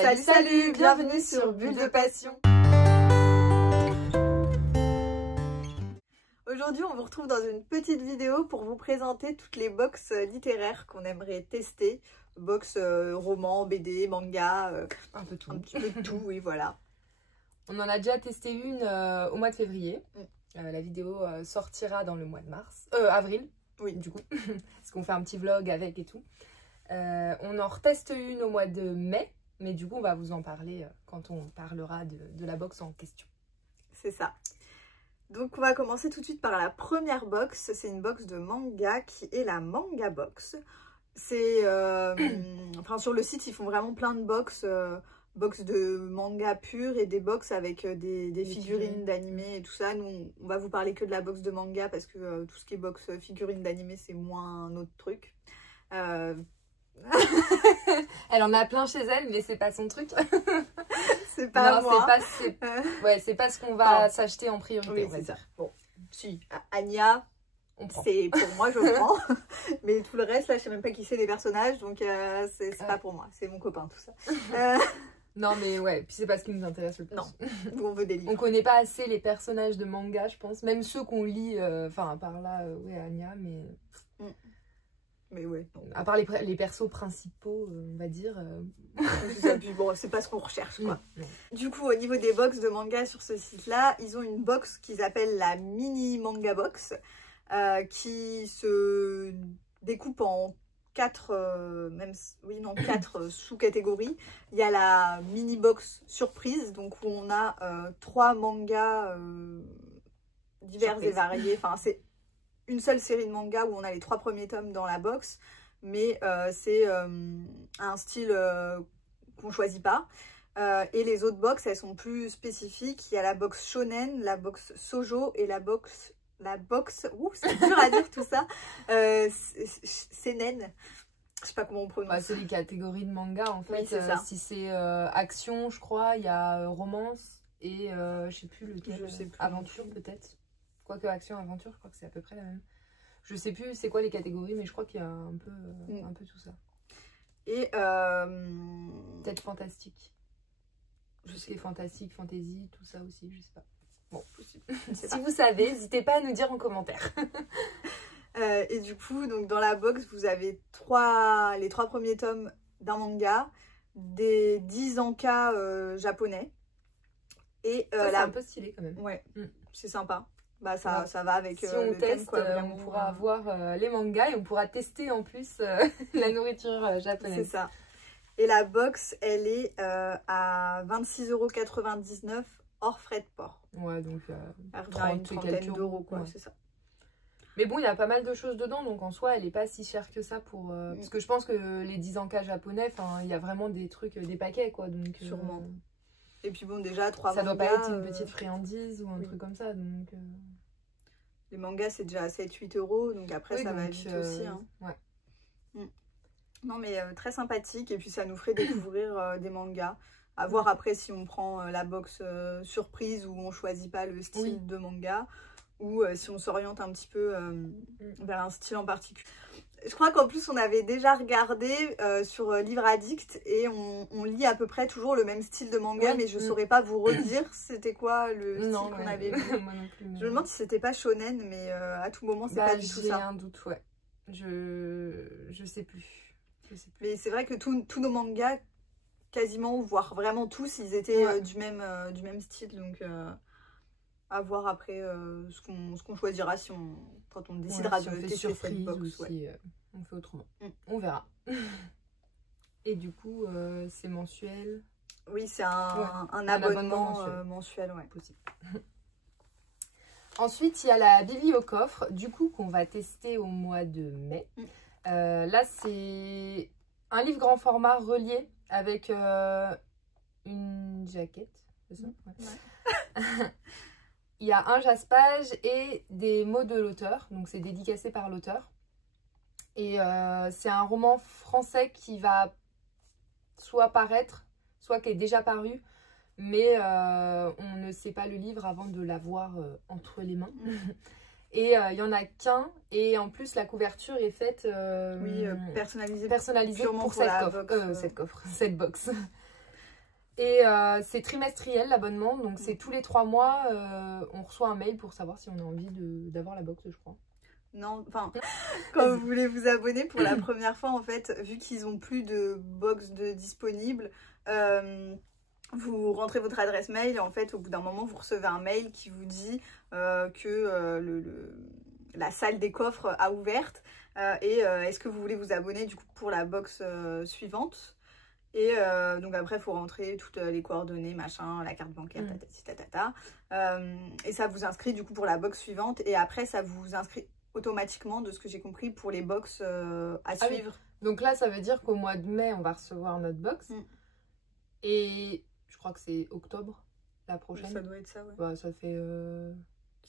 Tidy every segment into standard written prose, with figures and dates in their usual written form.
Salut, salut, bienvenue sur Bulle de Passion. Aujourd'hui, on vous retrouve dans une petite vidéo pour vous présenter toutes les box littéraires qu'on aimerait tester. Box roman, BD, manga, un peu tout. Un petit peu de tout, oui, voilà. On en a déjà testé une au mois de février. La vidéo sortira dans le mois de avril, oui, du coup, parce qu'on fait un petit vlog avec et tout. On en reteste une au mois de mai, mais du coup, on va vous en parler quand on parlera de la box en question. C'est ça. Donc, on va commencer tout de suite par la première box. C'est une box de manga qui est la Manga Box. C'est, enfin, sur le site, ils font vraiment plein de box. Box de manga pur et des box avec des figurines d'animé et tout ça. Nous, on va vous parler que de la box de manga parce que tout ce qui est box figurines d'animé, c'est moins notre truc. Elle en a plein chez elle, mais c'est pas son truc. C'est pas moi. C'est pas ce qu'on va s'acheter en priorité. Oui, c'est ça. Bon, si, Anya, c'est pour moi, je prends. Mais tout le reste, là, je sais même pas qui c'est les personnages, donc c'est pas pour moi. C'est mon copain, tout ça. Non, mais ouais, puis c'est pas ce qui nous intéresse le plus. Non, nous on veut des livres. On connaît pas assez les personnages de manga, je pense. Même ceux qu'on lit, enfin, à part là, ouais, Anya, mais... Mais ouais. Non. À part les persos principaux, on va dire. Bon, c'est pas ce qu'on recherche, quoi. Du coup, au niveau des box de manga sur ce site-là, ils ont une box qu'ils appellent la Mini Manga Box, qui se découpe en quatre sous-catégories. Il y a la Mini Box Surprise, donc où on a 3 mangas divers et variés. Enfin, c'est une seule série de mangas où on a les 3 premiers tomes dans la box, mais c'est un style qu'on choisit pas. Et les autres box, elles sont plus spécifiques. Il y a la box shonen, la box shoujo et la box, c'est dur à dire tout ça, seinen. Je sais pas comment on prononce. C'est les catégories de manga en fait. Oui, c'est ça. Si c'est action, je crois, il y a romance et je sais plus lequel. Je sais plus. Aventure peut-être. Quoique action, aventure, je crois que c'est à peu près la même. Je sais plus c'est quoi les catégories, mais je crois qu'il y a un peu tout ça. Et peut-être fantastique. Je sais fantastique, fantasy, tout ça aussi, je sais pas. Bon, si vous savez, n'hésitez pas à nous dire en commentaire. Et du coup, donc dans la box, vous avez les 3 premiers tomes d'un manga, des 10 encas japonais. Et c'est un peu stylé quand même. Ouais, c'est sympa. Bah ça va avec si on teste, on pourra voir les mangas et on pourra tester en plus la nourriture japonaise. C'est ça. Et la box, elle est à 26,99 € hors frais de port. Ouais, donc une trentaine d'euros, quoi, c'est ça. Mais bon, il y a pas mal de choses dedans, donc en soi, elle est pas si chère que ça pour... Parce que je pense que les 10 encas japonais, il y a vraiment des trucs, des paquets, quoi. Donc, sûrement. Et puis bon, déjà, 3 ça mangas... doit pas être une petite friandise ou un truc comme ça, donc... Les mangas, c'est déjà à 7-8 €, donc après, ça va vite aussi. Hein. Ouais. Non, mais très sympathique, et puis ça nous ferait découvrir des mangas. À voir après si on prend la box surprise où on choisit pas le style de manga, ou si on s'oriente un petit peu vers un style en particulier. Je crois qu'en plus on avait déjà regardé sur Livre Addict et on lit à peu près toujours le même style de manga, mais je saurais pas vous redire c'était quoi le style qu'on avait vu. Moi non plus, je me demande si c'était pas shonen, mais à tout moment c'est pas du tout ça. J'ai un doute, ouais. Je sais plus. Mais c'est vrai que tous nos mangas, quasiment, voire vraiment tous, ils étaient du même style, donc à voir après ce qu'on choisira quand on décidera de tester cette box. Aussi, on fait autrement. On verra. Et du coup, c'est mensuel. Oui, c'est un abonnement mensuel, ouais. Possible. Ensuite, il y a la Bibi au coffre, du coup, qu'on va tester au mois de mai. Là, c'est un livre grand format relié avec une jaquette, c'est ça? Ouais. Il y a un jaspage et des mots de l'auteur, donc c'est dédicacé par l'auteur. Et c'est un roman français qui va soit paraître, soit qui est déjà paru, mais on ne sait pas le livre avant de l'avoir entre les mains. Et il n'y en a qu'un, et en plus la couverture est faite personnalisée pour cette box. Et c'est trimestriel l'abonnement, donc c'est tous les 3 mois, on reçoit un mail pour savoir si on a envie d'avoir la box, je crois. Non, enfin, quand vous voulez vous abonner pour la première fois, en fait, vu qu'ils ont plus de box disponibles, vous rentrez votre adresse mail et en fait, au bout d'un moment, vous recevez un mail qui vous dit que la salle des coffres a ouverte et est-ce que vous voulez vous abonner du coup pour la box suivante. Et donc après, il faut rentrer toutes les coordonnées, machin, la carte bancaire, tatati tatata. Et ça vous inscrit du coup pour la box suivante. Et après, ça vous inscrit automatiquement, de ce que j'ai compris, pour les box à suivre. Oui. Donc là, ça veut dire qu'au mois de mai, on va recevoir notre box. Et je crois que c'est octobre, la prochaine. Ça doit être ça, ouais. Bah, ça fait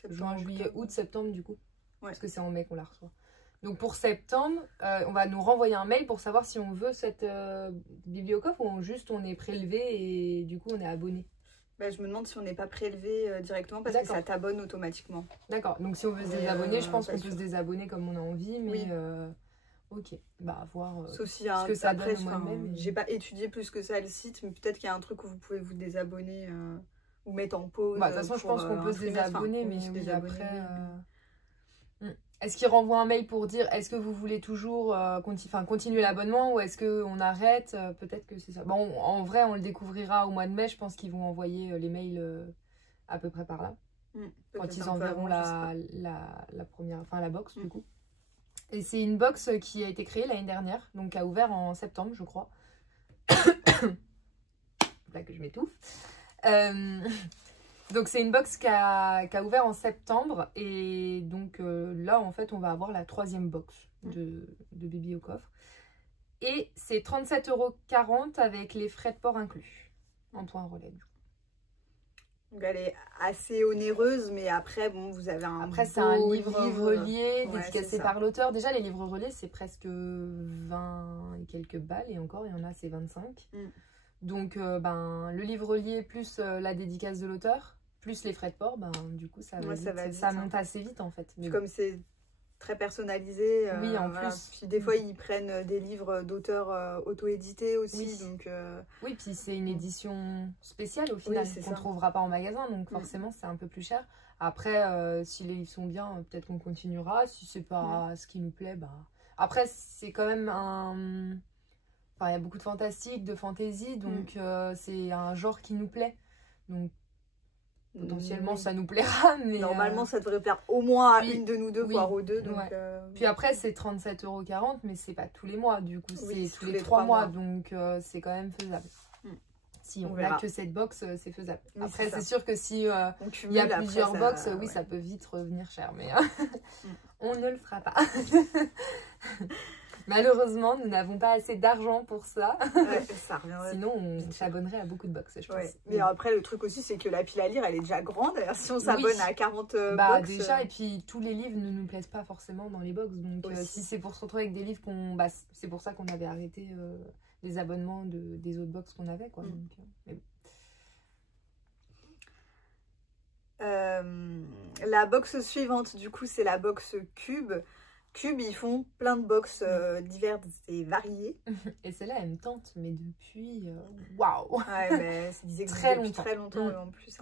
juin, juillet, août, septembre du coup. Ouais. Parce que c'est en mai qu'on la reçoit. Donc pour septembre, on va nous renvoyer un mail pour savoir si on veut cette bibliocoffre ou juste on est prélevé et du coup on est abonné. Bah, je me demande si on n'est pas prélevé directement parce que ça t'abonne automatiquement. D'accord, donc si on veut se désabonner, je pense qu'on peut se désabonner comme on a envie, mais ok, bah à voir sauf si ce que ça donne au mois de mai. Mais... J'ai pas étudié plus que ça le site, mais peut-être qu'il y a un truc où vous pouvez vous désabonner ou mettre en pause. Bah, de toute façon, je pense qu'on peut se désabonner, mais oui, après... Est-ce qu'il renvoie un mail pour dire est-ce que vous voulez toujours continuer l'abonnement ou est-ce qu'on arrête? Peut-être que c'est ça. Bon, en vrai, on le découvrira au mois de mai. Je pense qu'ils vont envoyer les mails à peu près par là. Quand ils enverront la première, la box du coup. Et c'est une box qui a été créée l'année dernière, donc a ouvert en septembre, je crois. Là que je m'étouffe. Donc c'est une box qui a ouvert en septembre et donc là en fait on va avoir la 3e box de Bibi au coffre. Et c'est 37,40 € avec les frais de port inclus en point relais. Donc elle est assez onéreuse, mais après bon vous avez un Après c'est un livre relié dédicacé par l'auteur. Déjà les livres reliés c'est presque 20 et quelques balles et encore il y en a c'est 25. Donc le livre relié plus la dédicace de l'auteur plus les frais de port, du coup ça monte assez vite en fait. Mais comme c'est très personnalisé, oui, en plus. Puis des fois ils prennent des livres d'auteurs auto-édités aussi. Donc, oui, puis c'est une édition spéciale au final qu'on ne trouvera pas en magasin, donc forcément c'est un peu plus cher. Après, si les livres sont bien, peut-être qu'on continuera. Si c'est pas ce qui nous plaît, Après, c'est quand même un... Enfin, il y a beaucoup de fantastique, de fantaisie, donc c'est un genre qui nous plaît. Donc potentiellement ça nous plaira, mais normalement ça devrait plaire au moins à une de nous deux, voire aux deux. Donc, puis après c'est 37,40 €, mais c'est pas tous les mois, du coup c'est tous les 3 mois, donc c'est quand même faisable. Si on n'a que cette box, c'est faisable. Après c'est sûr que si il y a plusieurs box, ça peut vite revenir cher, mais on ne le fera pas. Malheureusement, nous n'avons pas assez d'argent pour ça. Sinon, on s'abonnerait à beaucoup de box, je pense. Mais après, le truc aussi, c'est que la pile à lire, elle est déjà grande. Alors, si on s'abonne à 40 box... déjà, et puis tous les livres ne nous plaisent pas forcément dans les box. Donc, si c'est pour se retrouver avec des livres c'est pour ça qu'on avait arrêté les abonnements des autres box qu'on avait, quoi. Donc, la box suivante, du coup, c'est la box Cube. Cube, ils font plein de box diverses et variées. Et celle-là, elle me tente, mais depuis... Waouh! Ouais, mais ça disait que depuis très longtemps en plus.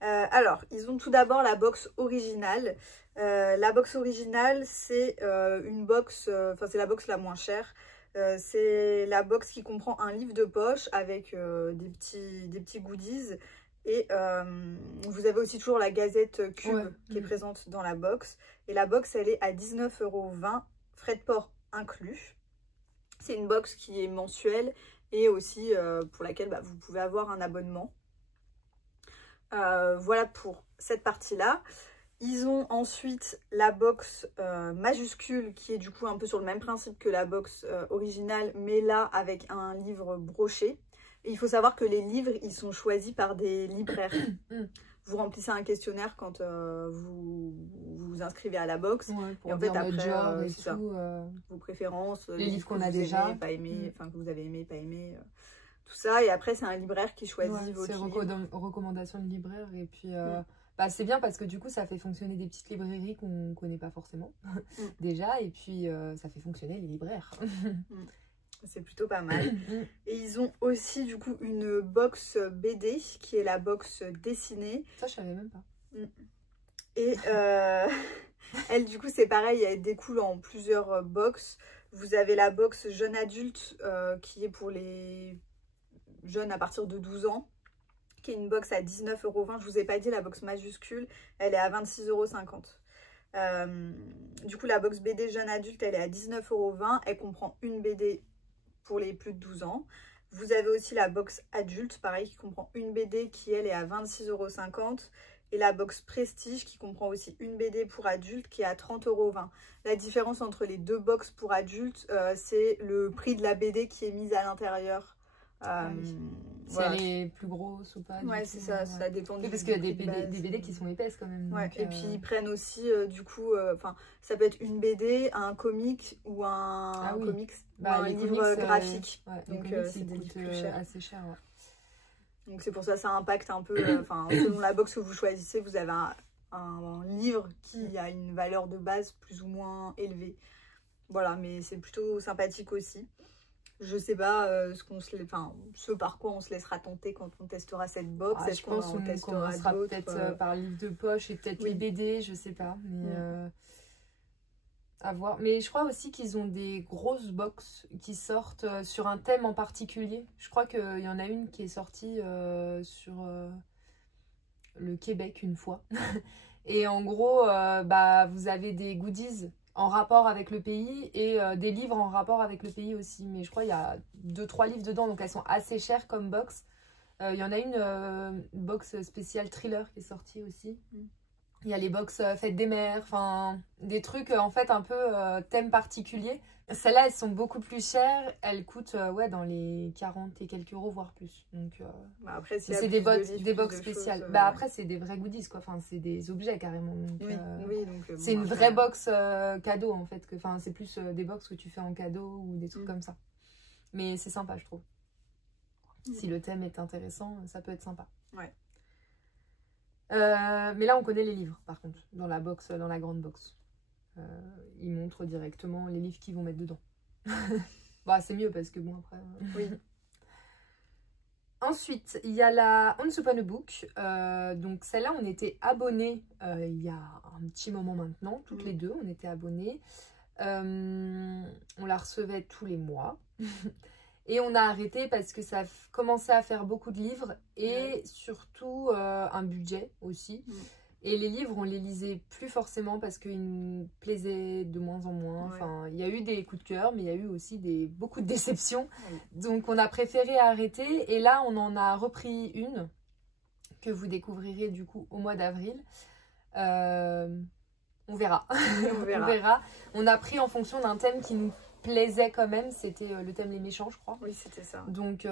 Alors, ils ont tout d'abord la box originale. La box originale, c'est une box... c'est la box la moins chère. C'est la box qui comprend un livre de poche avec des petits goodies. Et vous avez aussi toujours la Gazette Cube qui est présente dans la box. Et la box, elle est à 19,20 €, frais de port inclus. C'est une box qui est mensuelle et aussi pour laquelle vous pouvez avoir un abonnement. Voilà pour cette partie-là. Ils ont ensuite la box majuscule qui est du coup un peu sur le même principe que la box originale, mais là avec un livre broché. Et il faut savoir que les livres, ils sont choisis par des libraires. Vous remplissez un questionnaire quand vous vous inscrivez à la box. Et en fait, après, c'est ça. Vos préférences, les livres qu'on a déjà. Pas aimé, que vous avez aimé, pas aimé. Tout ça. Et après, c'est un libraire qui choisit vos livres. C'est recommandation de libraire. Et puis, c'est bien parce que du coup, ça fait fonctionner des petites librairies qu'on ne connaît pas forcément déjà. Et puis, ça fait fonctionner les libraires. C'est plutôt pas mal. Et ils ont aussi du coup une box BD qui est la box dessinée. Ça, je savais même pas. Et elle, du coup, c'est pareil, elle découle en plusieurs box. Vous avez la box jeune adulte qui est pour les jeunes à partir de 12 ans, qui est une box à 19,20 €. Je vous ai pas dit, la box majuscule, elle est à 26,50 €. Du coup, la box BD jeune adulte, elle est à 19,20 €. Elle comprend une BD pour les plus de 12 ans. Vous avez aussi la box adulte, pareil, qui comprend une BD qui, elle, est à 26,50 €. Et la box prestige qui comprend aussi une BD pour adultes qui est à 30,20 €. La différence entre les deux box pour adultes, c'est le prix de la BD qui est mise à l'intérieur. Si elle est plus grosse ou pas. Ouais, c'est ça, ça dépend du parce qu'il y a des BD, BD qui sont épaisses quand même. Ouais, donc, et puis ils prennent aussi, du coup, ça peut être une BD, un comic ou un comics, ou un livre graphique. Donc c'est des livres plus chers. Assez cher, ouais. Donc c'est pour ça ça impacte un peu, selon la box que vous choisissez, vous avez un livre qui a une valeur de base plus ou moins élevée. Voilà, mais c'est plutôt sympathique aussi. Je sais pas ce par quoi on se laissera tenter quand on testera cette box. Je pense qu'on commencera peut-être par livre de poche et peut-être les BD, je sais pas. Mais à voir. Mais je crois aussi qu'ils ont des grosses box qui sortent sur un thème en particulier. Je crois qu'il y en a une qui est sortie sur le Québec une fois. Et en gros, vous avez des goodies en rapport avec le pays et des livres en rapport avec le pays aussi. Mais je crois qu'il y a 2-3 livres dedans, donc elles sont assez chères comme box. Il y en a une box spéciale thriller qui est sortie aussi. Il y a les box fêtes des mères, enfin des trucs en fait un peu thème particulier. Celles-là, elles sont beaucoup plus chères. Elles coûtent dans les 40 et quelques euros, voire plus. Donc après, c'est des box spéciales. Après, c'est des vrais goodies, quoi. Enfin, c'est des objets carrément. Donc, c'est une vraie box cadeau en fait. Enfin, c'est plus des box que tu fais en cadeau ou des trucs comme ça. Mais c'est sympa, je trouve. Si le thème est intéressant, ça peut être sympa. Ouais. Mais là on connaît les livres par contre dans la box, dans la grande box ils montrent directement les livres qu'ils vont mettre dedans. C'est mieux parce que bon après oui. Ensuite il y a la Once Upon a Book, donc celle-là on était abonnés il y a un petit moment maintenant, toutes les deux on était abonnés, on la recevait tous les mois. Et on a arrêté parce que ça commençait à faire beaucoup de livres et surtout un budget aussi. Et les livres, on les lisait plus forcément parce qu'ils nous plaisaient de moins en moins. Enfin, il y a eu des coups de cœur, mais il y a eu aussi beaucoup de déceptions. Donc on a préféré arrêter. Et là, on en a repris une que vous découvrirez du coup au mois d'avril. On verra. On verra. On a pris en fonction d'un thème qui nous plaisait quand même, c'était le thème les méchants, je crois. Oui, c'était ça. Donc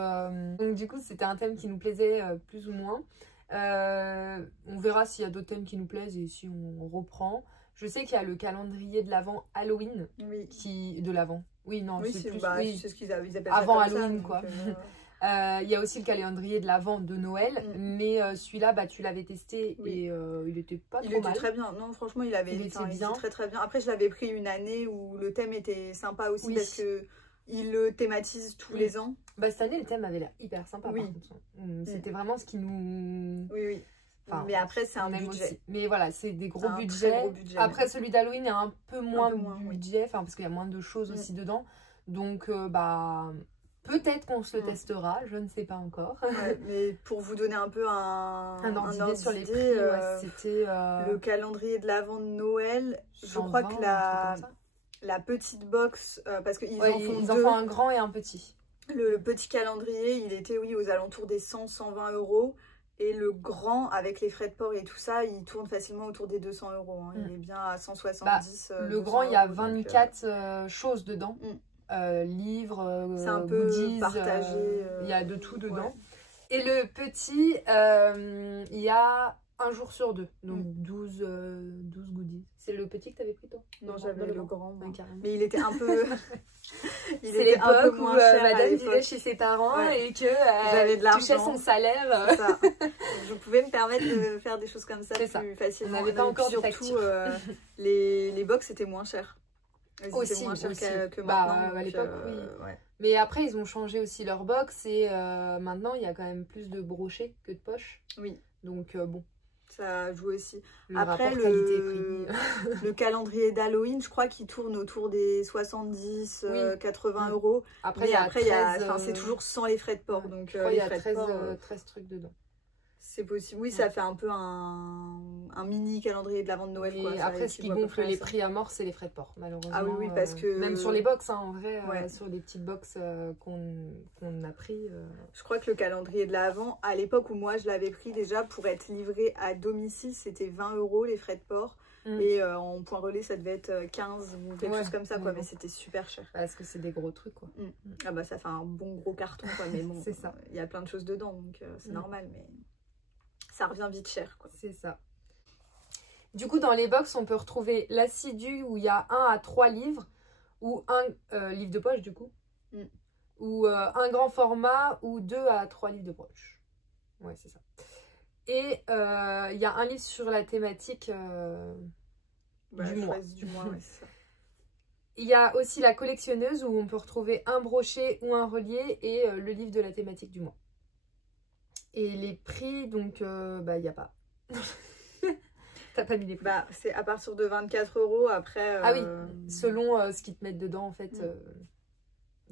du coup, c'était un thème qui nous plaisait plus ou moins. On verra s'il y a d'autres thèmes qui nous plaisent et si on reprend. Je sais qu'il y a le calendrier de l'Avent Halloween de l'Avent. Oui, non, c'est plus... c'est ce qu'ils appellent avant ça Halloween, quoi. Il y a aussi le calendrier de l'Avent de Noël, mais celui-là, tu l'avais testé et il était pas trop mal. Il était très bien. Non, franchement, il était très très bien. Après, je l'avais pris une année où le thème était sympa aussi parce que il le thématise tous les ans. Cette année, le thème avait l'air hyper sympa. Par contre. C'était vraiment ce qui nous... Oui. Enfin, mais après, c'est un budget. Aussi. Mais voilà, c'est des gros budgets. Après, celui d'Halloween est un peu moins budget, parce qu'il y a moins de choses aussi dedans. Donc, peut-être qu'on se le testera, je ne sais pas encore. Mais pour vous donner un peu un ordre sur les prix, c'était... Le calendrier de l'Avent de Noël, je crois que la petite box, parce qu'ils en font un grand et un petit. Le petit calendrier, il était aux alentours des 100-120 €. Et le grand, avec les frais de port et tout ça, il tourne facilement autour des 200 €. Hein. Il est bien à 170. Le grand, il y a 24 choses dedans. Livres, c'est un peu goodies, partagé. Il y a de tout dedans. Et le petit, il y a un jour sur 2. Donc 12 goodies. C'est le petit que tu avais pris toi? Non, j'avais le grand. Mais il était un peu... C'est l'époque où madame vivait chez ses parents et que j'avais de l'argent, touchait son salaire. Ça. Je pouvais me permettre de faire des choses comme ça plus facilement. On n'avait pas encore de facture. Les box étaient moins chères. Aussi, moins chères que maintenant. À l'époque, Mais après, ils ont changé aussi leur box et maintenant, il y a quand même plus de brochets que de poches. Oui. Donc, bon. Ça joue aussi. Le Après, rapport qualité-prix. le calendrier d'Halloween, je crois qu'il tourne autour des 70, 80 euros. Après, c'est toujours sans les frais de port. Donc, je crois qu'il y a 13 trucs dedans. C'est possible. Oui, ça fait un peu un mini calendrier de l'avant de Noël. Mais après, ce qui gonfle les prix à mort, c'est les frais de port, malheureusement. Ah oui, parce que... Même sur les box, hein, en vrai, sur les petites box qu'on a pris. Je crois que le calendrier de l'avant, à l'époque où moi je l'avais pris déjà, pour être livré à domicile, c'était 20 euros les frais de port. Et en point relais, ça devait être 15 ou quelque chose comme ça, quoi. Mais c'était super cher. Parce que c'est des gros trucs, quoi. Ah bah, ça fait un bon gros carton, quoi. Mais bon, c'est ça. Il y a plein de choses dedans, donc c'est normal. Mais ça revient vite cher, quoi. C'est ça. Du coup, dans les box, on peut retrouver l'assidu où il y a 1 à 3 livres, ou un livre de poche, du coup. Ou un grand format, ou 2 à 3 livres de poche. Ouais, c'est ça. Et il y a un livre sur la thématique du mois. Ouais, c'est ça. Il y a aussi la collectionneuse où on peut retrouver un brochet ou un relié et le livre de la thématique du mois. Et les prix, donc, il n'y a pas. T'as pas mis les prix. Bah, c'est à partir de 24 euros après. Ah oui, selon ce qu'ils te mettent dedans, en fait.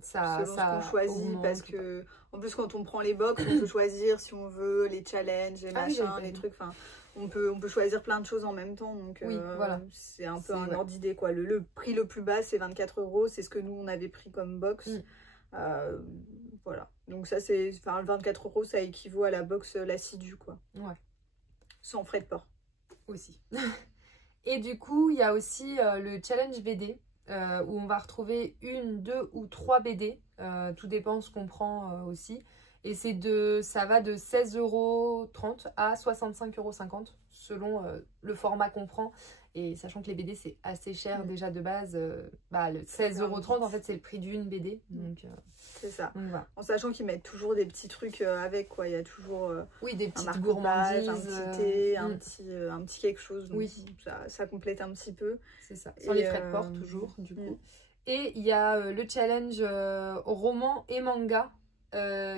Selon ce qu'on choisit, parce que en plus quand on prend les box, on peut choisir si on veut les challenges, les machins, les trucs, enfin on peut choisir plein de choses en même temps, donc voilà. C'est un peu un ordre d'idée, quoi. Le prix le plus bas c'est 24 euros, c'est ce que nous on avait pris comme box. Voilà, donc ça c'est, enfin 24 euros ça équivaut à la box l'assidu, quoi. Ouais. Sans frais de port. Aussi. Et du coup il y a aussi le challenge BD. Où on va retrouver 1, 2 ou 3 BD, tout dépend ce qu'on prend aussi, et ça va de 16,30 € à 65,50 € selon le format qu'on prend, et sachant que les BD c'est assez cher déjà de base, le 16,30 € en fait c'est le prix d'une BD, donc c'est ça. Voilà. En sachant qu'ils mettent toujours des petits trucs avec, quoi. Il y a toujours des petites gourmandises, un petit thé, un petit quelque chose. Donc ça complète un petit peu. C'est ça. Sans les frais de port toujours, du coup. Et il y a le challenge roman et manga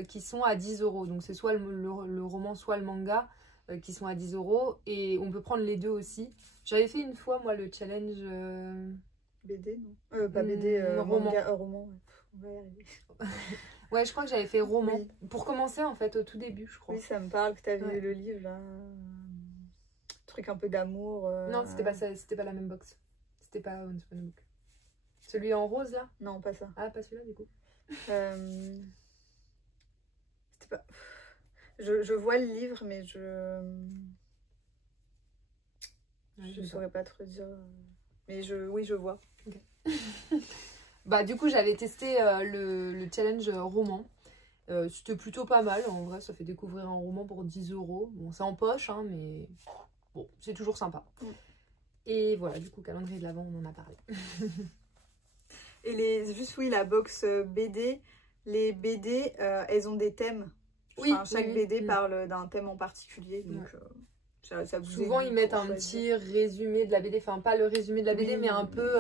qui sont à 10 €. Donc c'est soit le roman, soit le manga qui sont à 10 €. Et on peut prendre les deux aussi. J'avais fait une fois, moi, le challenge... BD, non pas BD, roman. Roman. On va y arriver. Ouais, je crois que j'avais fait roman. Pour commencer, en fait, au tout début, je crois. Oui, ça me parle que tu avais lu le livre, là. Truc un peu d'amour. Non, c'était pas ça, c'était pas la même box. C'était pas Once Upon a Book. Celui en rose, là? Non, pas ça. Ah, pas celui-là, du coup. C'était pas... Je vois le livre, mais je saurais pas trop dire. Mais oui, je vois. Okay. Bah, du coup, j'avais testé le challenge roman. C'était plutôt pas mal. En vrai, ça fait découvrir un roman pour 10 €. Bon, c'est en poche, hein, mais bon, c'est toujours sympa. Et voilà, du coup, calendrier de l'Avent, on en a parlé. Et la box BD, les BD, elles ont des thèmes. Enfin, chaque BD parle d'un thème en particulier. Donc, ça vous souvent, ils mettent un petit résumé de la BD. Enfin, pas le résumé de la BD, mais un peu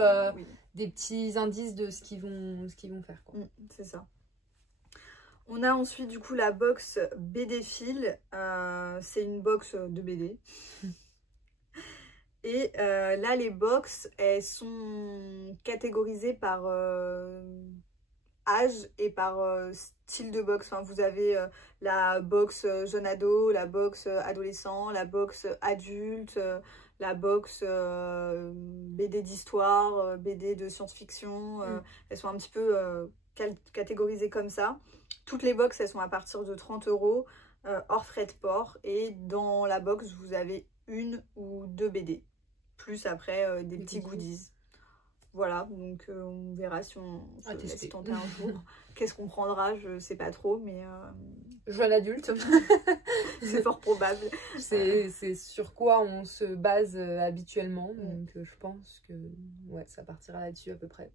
des petits indices de ce qu'ils vont faire. C'est ça. On a ensuite, du coup, la box BD Fil. C'est une box de BD. Et là, les box, elles sont catégorisées par âge et par style de box. Enfin, vous avez la box jeune ado, la box adolescent, la box adulte, la box BD d'histoire, BD de science-fiction. Elles sont un petit peu catégorisées comme ça. Toutes les box, elles sont à partir de 30 € hors frais de port. Et dans la box, vous avez 1 ou 2 BD. Plus après des petits goodies. Voilà, donc on verra si on se laisse tenter un jour. Qu'est-ce qu'on prendra, je sais pas trop, mais... Jeune adulte. C'est fort probable. C'est sur quoi on se base habituellement, donc je pense que ça partira là-dessus à peu près.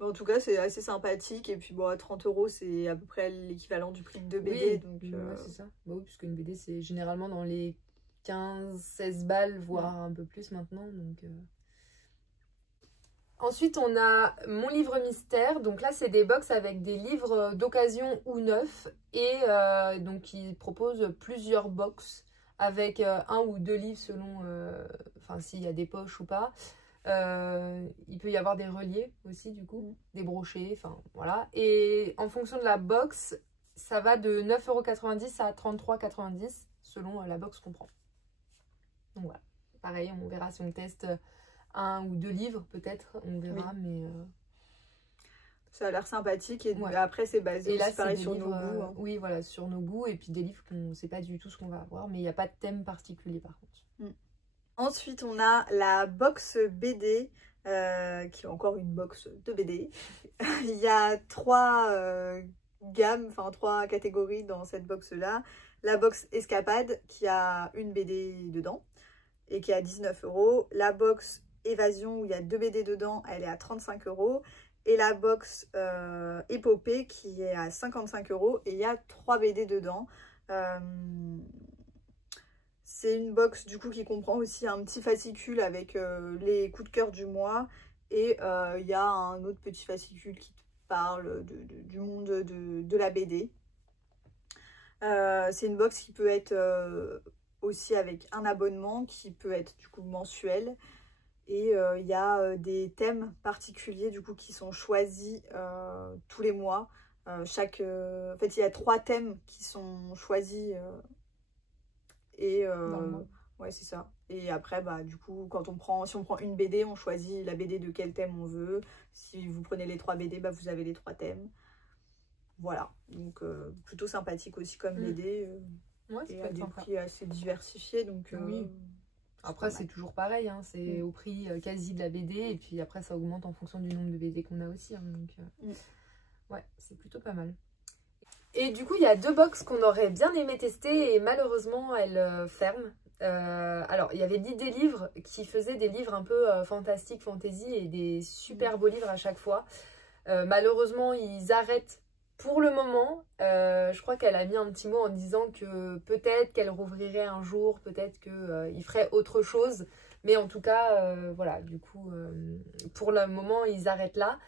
En tout cas, c'est assez sympathique, et puis bon, à 30 €, c'est à peu près l'équivalent du prix de 2 BD. Donc, c'est ça. Bah oui, puisqu'une BD, c'est généralement dans les 15-16 balles, voire un peu plus maintenant, donc... Ensuite, on a mon livre mystère. Donc là, c'est des box avec des livres d'occasion ou neufs. Et donc, ils proposent plusieurs box avec 1 ou 2 livres selon s'il y a des poches ou pas. Il peut y avoir des reliés aussi, du coup, des brochets, enfin voilà. Et en fonction de la box, ça va de 9,90 € à 33,90 € selon la box qu'on prend. Donc voilà, pareil, on verra si on teste 1 ou 2 livres, peut-être, on verra, mais... Ça a l'air sympathique et après c'est basé aussi pareil sur nos goûts. Hein. Oui, voilà, sur nos goûts et puis des livres qu'on ne sait pas du tout ce qu'on va avoir, mais il n'y a pas de thème particulier par contre. Ensuite, on a la box BD, qui est encore une box de BD. Il y a 3 gammes, enfin 3 catégories dans cette box-là. La box Escapade, qui a une BD dedans et qui est à 19 €. La box Évasion, où il y a 2 BD dedans, elle est à 35 €. Et la box Épopée, qui est à 55 € et il y a 3 BD dedans. C'est une box du coup qui comprend aussi un petit fascicule avec les coups de cœur du mois. Et il y a un autre petit fascicule qui parle du monde de la BD. C'est une box qui peut être aussi avec un abonnement, qui peut être du coup mensuel. Et il y a des thèmes particuliers du coup qui sont choisis tous les mois. En fait, il y a 3 thèmes qui sont choisis. Ouais, c'est ça. Et après, bah, du coup, si on prend une BD, on choisit la BD de quel thème on veut. Si vous prenez les 3 BD, bah, vous avez les 3 thèmes. Voilà. Donc, plutôt sympathique aussi comme BD. Ouais, et à des prix assez diversifiés. Donc, oui. Après, c'est toujours pareil. Hein. C'est au prix quasi de la BD. Et puis après, ça augmente en fonction du nombre de BD qu'on a aussi. Hein. Donc, ouais, c'est plutôt pas mal. Et du coup, il y a 2 box qu'on aurait bien aimé tester et malheureusement, elles ferment. Alors, il y avait l'idée livre qui faisait des livres un peu fantastique, fantasy et des super beaux livres à chaque fois. Malheureusement, ils arrêtent pour le moment. Je crois qu'elle a mis un petit mot en disant que peut-être qu'elle rouvrirait un jour, peut-être qu'il ferait autre chose. Mais en tout cas, voilà, du coup, pour le moment, ils arrêtent là.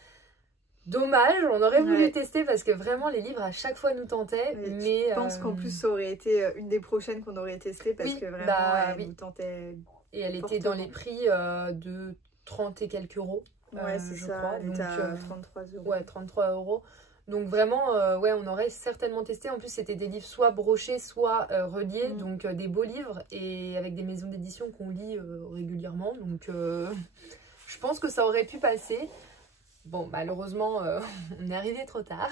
Dommage, on aurait voulu tester parce que vraiment les livres à chaque fois nous tentaient. Mais je pense qu'en plus ça aurait été une des prochaines qu'on aurait testé parce que vraiment elle nous tentait. Et elle était dans les prix de 30 et quelques euros. Ouais, c'est ça, crois. elle était à 33 €. Ouais, 33 €. Donc vraiment, ouais, on aurait certainement testé. En plus, c'était des livres soit brochés, soit reliés. Donc des beaux livres et avec des maisons d'édition qu'on lit régulièrement. Donc je pense que ça aurait pu passer. Bon, malheureusement, on est arrivé trop tard.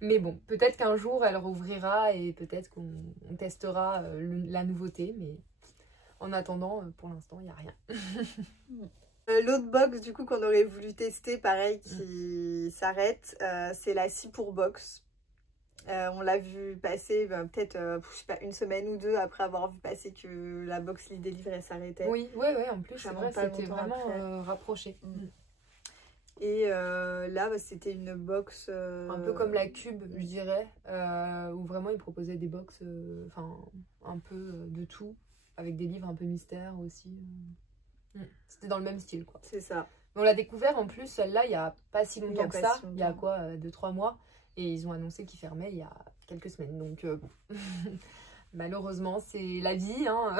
Mais bon, peut-être qu'un jour, elle rouvrira et peut-être qu'on testera la nouveauté. Mais en attendant, pour l'instant, il n'y a rien. L'autre box, du coup, qu'on aurait voulu tester, pareil, qui s'arrête, c'est la 6 pour box. On l'a vu passer peut-être, je sais pas, 1 semaine ou 2 après avoir vu passer que la box L'idée livre, elle s'arrêtait. Oui, ouais, en plus, c'est vrai, c'était vraiment rapproché. Et là, bah, c'était une box... un peu comme la Cube, je dirais, où vraiment ils proposaient des box, un peu de tout, avec des livres un peu mystères aussi. C'était dans le même style, quoi. C'est ça. Mais on l'a découvert en plus, celle-là, il n'y a pas si longtemps que ça. Il y a quoi, 2-3 mois. Et ils ont annoncé qu'ils fermaient il y a quelques semaines. Donc, bon. Malheureusement, c'est la vie hein,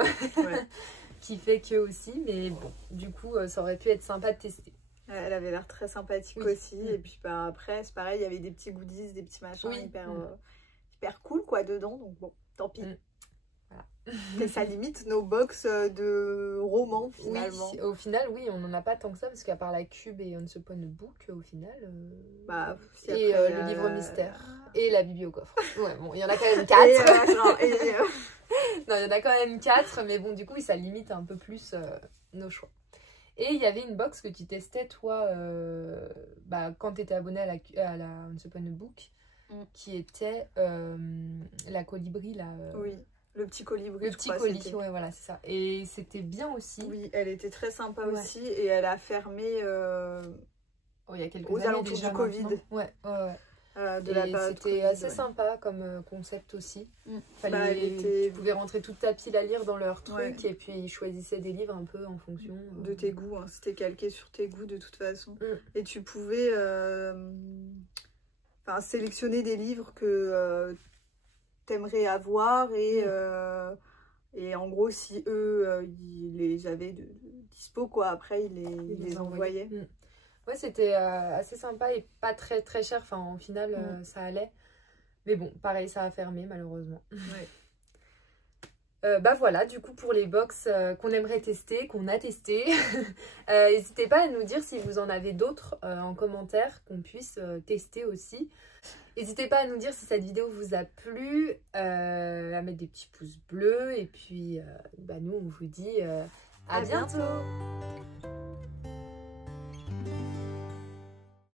qui fait que aussi. Mais bon, du coup, ça aurait pu être sympa de tester. Elle avait l'air très sympathique aussi. Et puis bah, après, c'est pareil, il y avait des petits goodies, des petits machins hyper cool quoi dedans. Donc bon, tant pis. Voilà. Et ça limite nos box de romans finalement. Oui, au final, oui, on n'en a pas tant que ça parce qu'à part la Cube et Once Upon a Book, au final. Bah, et le livre mystère et la biblio coffre. Ouais, bon, il y en a quand même 4. Non, il y en a quand même 4, mais bon, du coup, ça limite un peu plus nos choix. Et il y avait une box que tu testais, toi, quand tu étais abonné à la Once Upon a Book, qui était la colibri, là. Oui, le petit colibri. Le petit colis, ouais, voilà, c'est ça. Et c'était bien aussi. Oui, elle était très sympa aussi. Et elle a fermé il y a quelques aux années alentours déjà du Covid. Ouais. de la période. C'était assez sympa comme concept aussi. Tu pouvais rentrer toute ta pile à lire dans leur truc et puis ils choisissaient des livres un peu en fonction de tes goûts. Hein. C'était calqué sur tes goûts de toute façon. Et tu pouvais sélectionner des livres que t'aimerais avoir et en gros si eux ils les avaient de dispo quoi, après ils les envoyaient. Ouais, c'était assez sympa et pas très très cher, enfin en final ça allait, mais bon pareil ça a fermé malheureusement. Bah voilà, du coup pour les box qu'on aimerait tester, qu'on a testé, n'hésitez pas à nous dire si vous en avez d'autres en commentaire qu'on puisse tester aussi. N'hésitez pas à nous dire si cette vidéo vous a plu, à mettre des petits pouces bleus et puis nous on vous dit à bientôt.